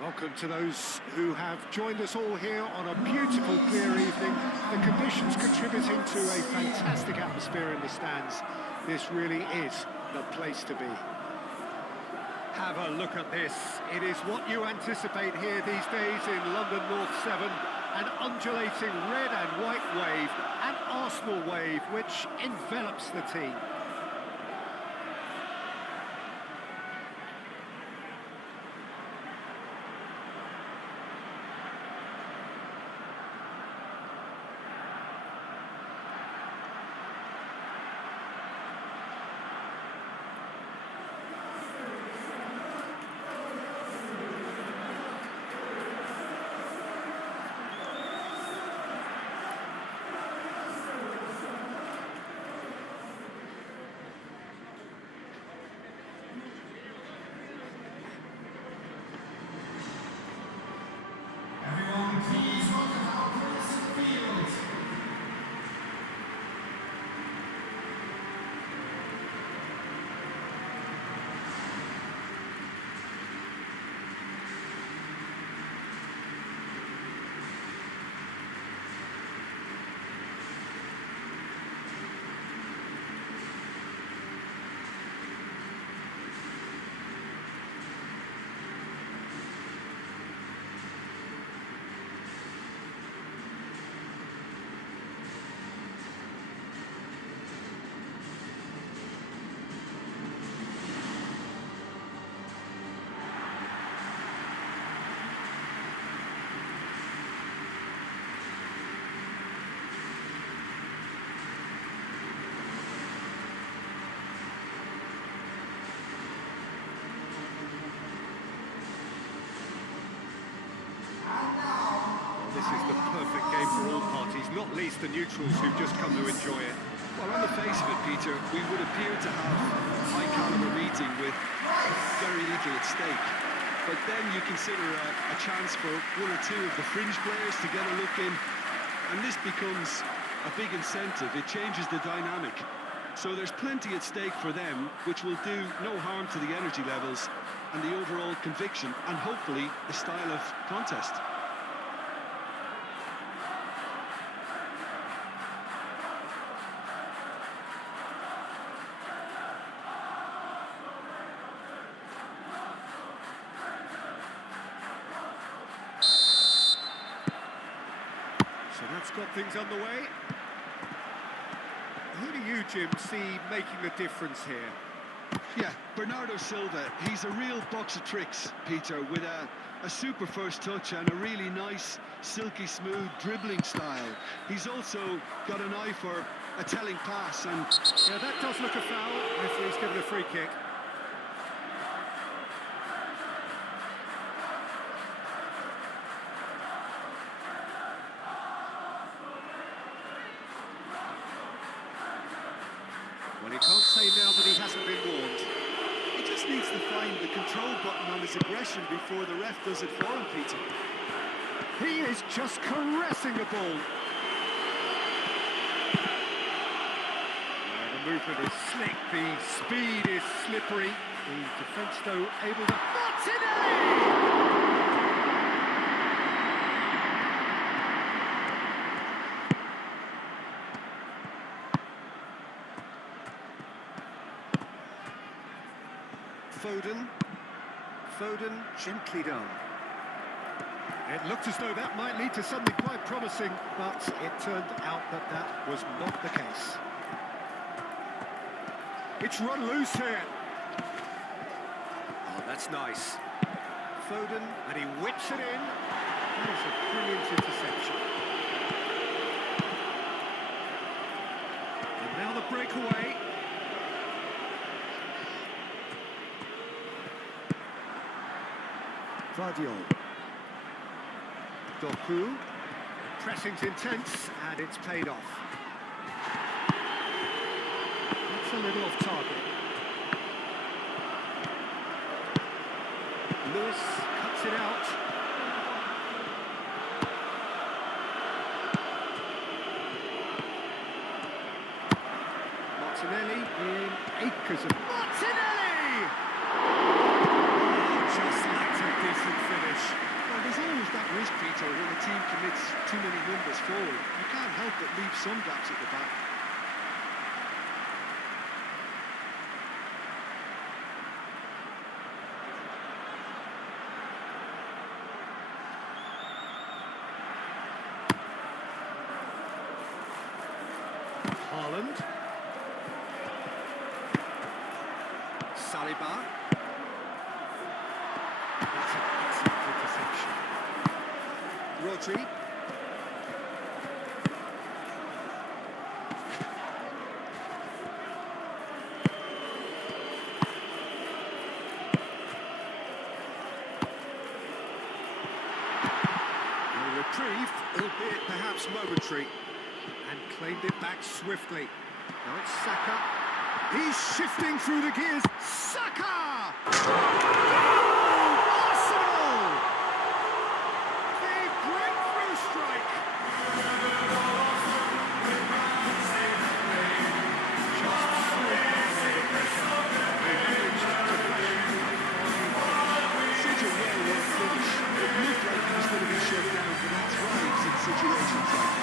Welcome to those who have joined us all here on a beautiful, clear evening. The conditions contributing to a fantastic atmosphere in the stands. This really is the place to be. Have a look at this. It is what you anticipate here these days in London North 7. An undulating red and white wave, an Arsenal wave which envelops the team. This is the perfect game for all parties, not least the neutrals who've just come to enjoy it. Well, on the face of it, Peter, we would appear to have a high-caliber meeting with very little at stake. But then you consider a chance for one or two of the fringe players to get a look in, and this becomes a big incentive. It changes the dynamic. So there's plenty at stake for them, which will do no harm to the energy levels and the overall conviction, and hopefully the style of contest. So that's got things underway. Who do you, Jim, see making the difference here? Yeah, Bernardo Silva, he's a real box of tricks, Peter, with a super first touch and a really nice, silky smooth dribbling style. He's also got an eye for a telling pass, and yeah, that does look a foul. Referee's given a free kick. Well, he can't say now that he hasn't been warned. he just needs to find the control button on his aggression before the ref does it for him, Peter. He is just caressing the ball. The movement is slick, the speed is slippery. The defence, though, able to... Martinelli! Foden, gently done. It looked as though that might lead to something quite promising, but it turned out that that was not the case. It's run loose here. Oh, that's nice. Foden, and he whips it in. That is a brilliant interception. And now the breakaway. Vardiol. Doku. Pressing's intense, and it's paid off. That's a little off target. Lewis cuts it out. Martinelli in acres of... Martinelli! Oh, just lacked a decent finish. some gaps at the back. Haaland. Saliba. That's an excellent interception. Rodri. A reprieve, albeit perhaps momentary, and claimed it back swiftly. Now it's Saka. He's shifting through the gears. Saka! Goal! Arsenal! The breakthrough strike! Just Such a well-worked finish. It looked like he was going to be shut down, but he thrives in situations like that.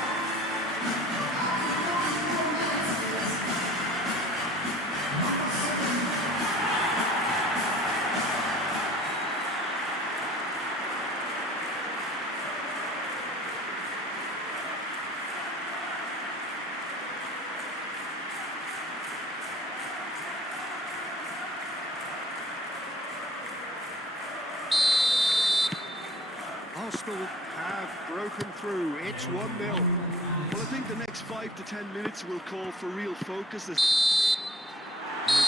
Arsenal have broken through. It's 1-0. Well, I think the next 5 to 10 minutes will call for real focus. There's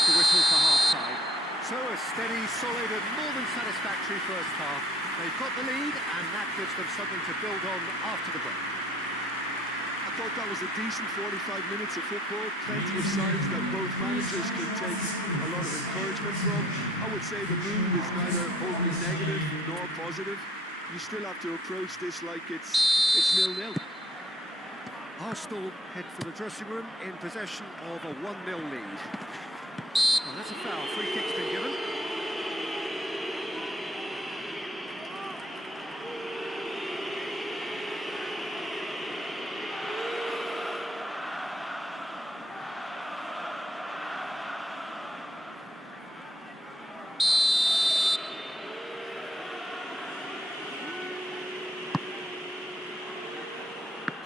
the whistle for half-time. So a steady, solid and more than satisfactory first half. They've got the lead and that gives them something to build on after the break. I thought that was a decent 45 minutes of football. Plenty of signs that both managers can take a lot of encouragement from. I would say the mood is neither overly negative nor positive. You still have to approach this like it's 0-0. Arsenal head for the dressing room in possession of a 1-0 lead. Oh, that's a foul. Free kick's been given.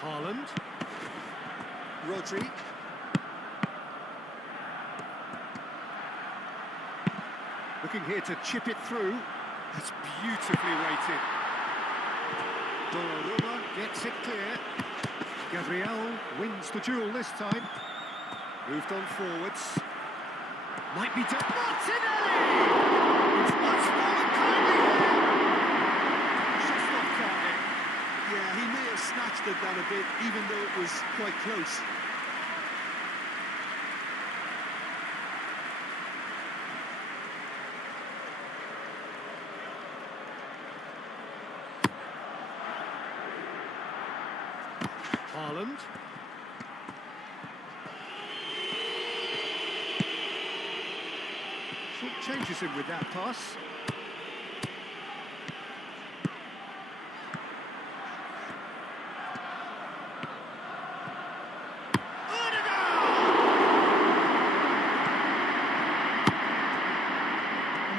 Haaland. Rodri. Looking here to chip it through. That's beautifully weighted. Donnarumma gets it clear. Gabriel wins the duel this time. Moved on forwards. Might be done. Martinelli! It's much fallen kindly here. Just off target. Yeah, he may have snatched at that a bit, even though it was quite close. Haaland. Short changes him with that pass.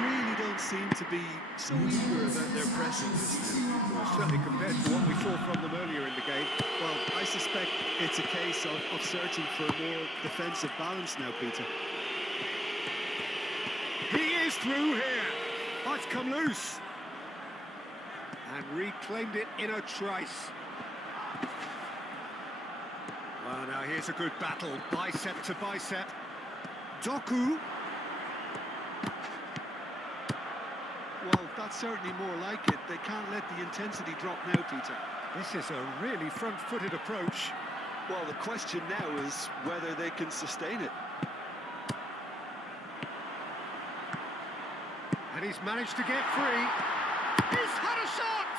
Really don't seem to be so eager about their pressing this year. Well, certainly compared to what we saw from them earlier in the game. Well, I suspect it's a case of searching for more defensive balance now, Peter. He is through here. Oh, it's come loose. And reclaimed it in a trice. Well, now here's a good battle. Bicep to bicep. Doku. Well, that's certainly more like it. They can't let the intensity drop now, Peter. This is a really front-footed approach. Well, the question now is whether they can sustain it. And he's managed to get free. He's had a shot!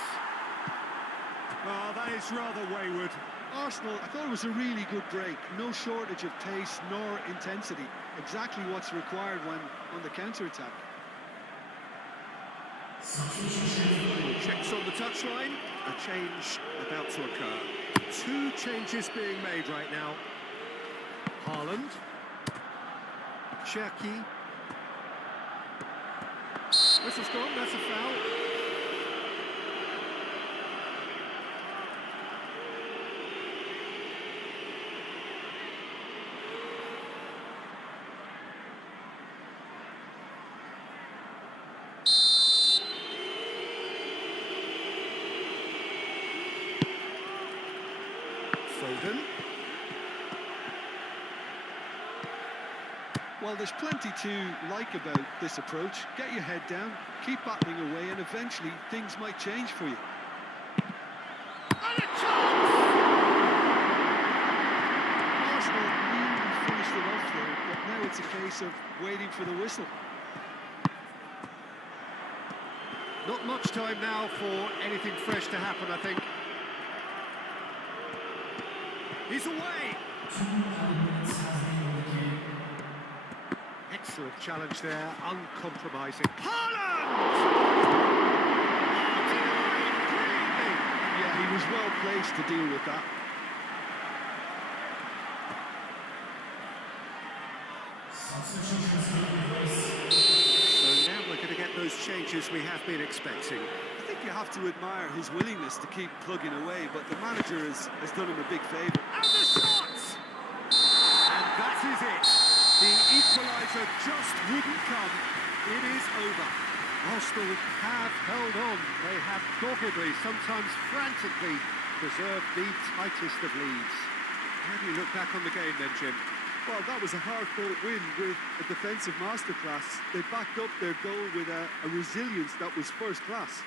Oh, that is rather wayward. Arsenal, I thought it was a really good break. No shortage of pace nor intensity. Exactly what's required when on the counter-attack. Checks on the touchline. A change about to occur. two changes being made right now. Haaland. Cherki. Whistle's gone, that's a foul. Foden. Well, there's plenty to like about this approach. Get your head down, keep battling away, and eventually things might change for you. And a chance! Arsenal nearly finished it off there, but now it's a case of waiting for the whistle. Not much time now for anything fresh to happen, I think. He's away! Excellent challenge there, uncompromising. Haaland! Oh, denied brilliantly! Yeah, he was well placed to deal with that. So now we're going to get those changes we have been expecting. I think you have to admire his willingness to keep plugging away, but the manager has done him a big favour. And the shot! And that is it. The equaliser just wouldn't come. It is over. Arsenal have held on. They have doggedly, sometimes frantically, preserved the tightest of leads. How do you look back on the game then, Jim? Well, that was a hard-fought win with a defensive masterclass. They backed up their goal with a resilience that was first class.